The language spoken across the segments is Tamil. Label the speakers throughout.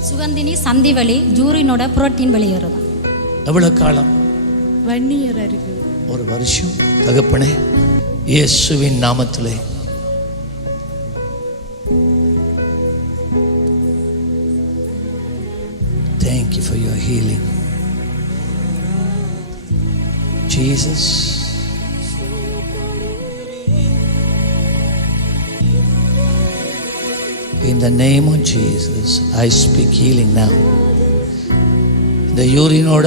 Speaker 1: சுகந்தினி சந்தி வலி ஜூரினோட புரோட்டீன் வெளியேறுது
Speaker 2: எவ்வளவு காலம்?
Speaker 3: ஒன் இயர்
Speaker 2: ஒரு வருஷம். தகப்பனே இயேசுவின் நாமத்திலே. Thank you for your healing. In the name of Jesus, I speak healing now. இந்த யூரினோட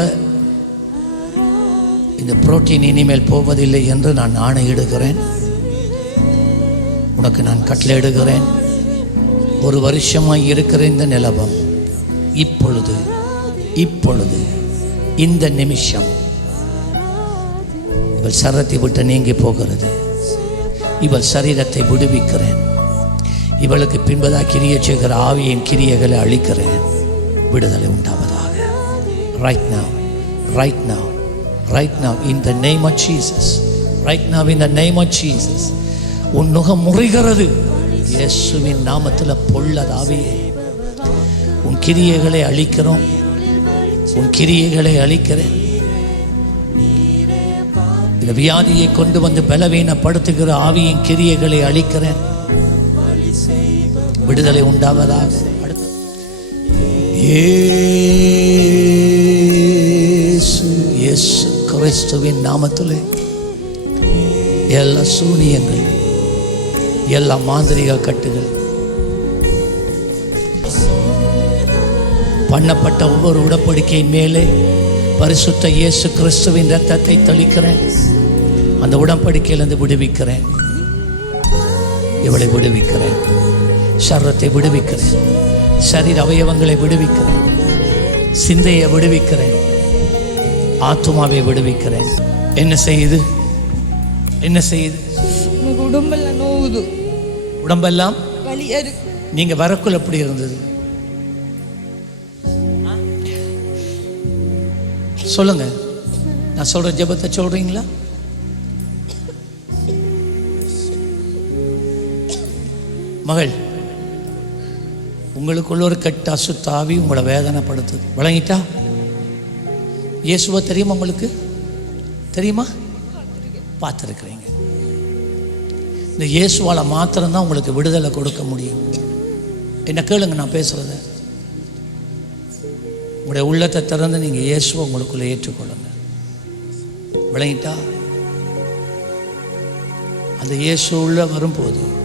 Speaker 2: இந்த புரோட்டீன் இனிமேல் போவதில்லை என்று நான் ஆணையிடுகிறேன். உனக்கு நான் கட்டளையிடுகிறேன் ஒரு வருஷமாய் இருக்கிற இந்த நிலவம் இப்பொழுது இப்பொழுது இந்த நிமிஷம். இவள் சரத்தை விட்டு நீங்கி போகிறது. இவள் சரீரத்தை விடுவிக்கிறேன். இவளுக்கு பின்பதாக கிரிய செய்கிற ஆவியின் கிரியைகளை அழிக்கிறேன். விடுதலை உண்டாவதாக. Right now right now right now in the name of Jesus right now in the name of Jesus உன் நுகம் முறிகிறது. இயேசுவின் நாமத்தில் பொல்லதாவியே உன் கிரியைகளை அழிக்கிறோம். உன் கிரியைகளை அழிக்கிறேன். இந்த வியாதியை கொண்டு வந்து பலவீனப்படுத்துகிற ஆவியின் கிரியைகளை அழிக்கிறேன். விடுதலை உண்டாவதாக. அடுத்து. இயேசு கிறிஸ்துவின் நாமத்தில் எல்லா சூனியங்கள் எல்லா மாந்திரிக கட்டுகள் பண்ணப்பட்ட ஒவ்வொரு உடன்படிக்கையின் மேலே பரிசுத்த இயேசு கிறிஸ்துவின் ரத்தத்தை தெளிக்கிறேன். அந்த உடன்படிக்கையிலிருந்து விடுவிக்கிறேன். இவளை விடுவிக்கிறேன். சர்வத்தை விடுவிக்கிறேன். சரீர அவயவங்களை விடுவிக்கிறேன். சிந்தையை விடுவிக்கிறேன். ஆத்துமாவை விடுவிக்கிறேன். என்ன செய்யுது? என்ன செய்யுது?
Speaker 3: உடம்பெல்லாம் நோவுது.
Speaker 2: உடம்பெல்லாம் நீங்க வரக்குள்ள எப்படி இருந்தது? சொல்லுங்க. நான் சொல்ற ஜெபத்தை சொல்றீங்களா? மகள் உங்களுக்குள்ள ஒரு கெட்ட அசுத்தாவி உங்களை வேதனைப்படுத்துது. வழங்கிட்டா? இயேசுவை தெரியுமா உங்களுக்கு? தெரியுமா? பார்த்துருக்குறீங்க. இந்த இயேசுவால் மாத்திரம்தான் உங்களுக்கு விடுதலை கொடுக்க முடியும். என்ன கேளுங்க நான் பேசுகிறத உங்களுடைய உள்ளத்தை திறந்து நீங்கள் இயேசுவை உங்களுக்குள்ளே ஏற்றுக்கொள்ளுங்க. விளங்கிட்டா? அந்த இயேசு உள்ள வரும்போது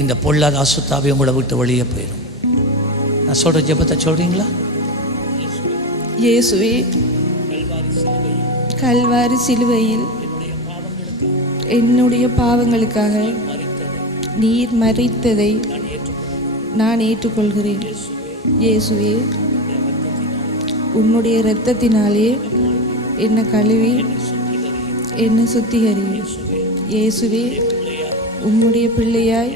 Speaker 2: இந்த பொல்லாத அசுத்தாவே உங்களை விட்டு வெளியே போயிடும் நான் சொல்கிற ஜெபத்தை சொல்கிறீங்களா
Speaker 3: இயேசுவே கல்வாரி சிலுவையில் என்னுடைய பாவங்களுக்காக நீர் மறித்ததை நான் ஏற்றுக்கொள்கிறேன். இயேசுவே உன்னுடைய இரத்தத்தினாலே என்னை கழுவி என்னை சுத்திகரியும். இயேசுவே உம்முடைய பிள்ளையாய்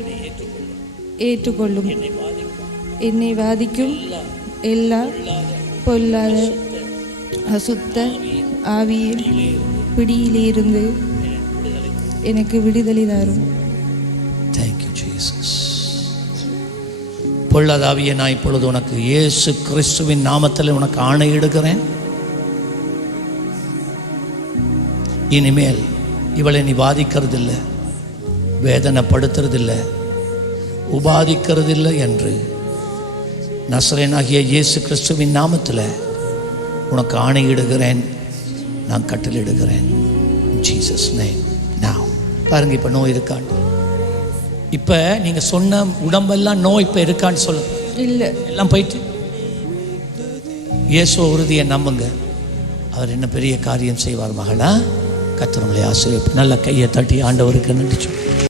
Speaker 3: ஏற்றுக்கொள்ளும். என்னை வாதிக்கும் எல்லா பொல்லாத அசுத்த ஆவியின் பிடியிலிருந்து எனக்கு விடுதலை தாரும்.
Speaker 2: பொல்லாதாவிய நான் இப்பொழுது உனக்கு இயேசு கிறிஸ்துவின் நாமத்தில் உனக்கு ஆணையிடுகிறேன். இனிமேல் இவளை நீ பாதிக்கிறதில்லை வேதனைப்படுத்துறதில்லை. உபாதிக்கிறதில்லை என்று. நசரேனாகிய இயேசு கிறிஸ்துவின் நாமத்தில் உனக்கு ஆணையிடுகிறேன் நான் கட்டளையிடுகிறேன். ஜீசஸ் நேம் now பாருங்க இப்போ நோய் இருக்கான்னு இப்போ நீங்கள் சொன்ன உடம்பெல்லாம் நோய் இப்போ இருக்கான்னு சொல்லுங்க
Speaker 3: இல்லை.
Speaker 2: எல்லாம் போயிட்டு. இயேசுவ உறுதியை நம்புங்க. அவர் என்ன பெரிய காரியம் செய்வார் மகளா? கத்திரங்களை ஆசிரியர் நல்ல கையை தட்டி ஆண்டவருக்கு நன்றி சொல்லு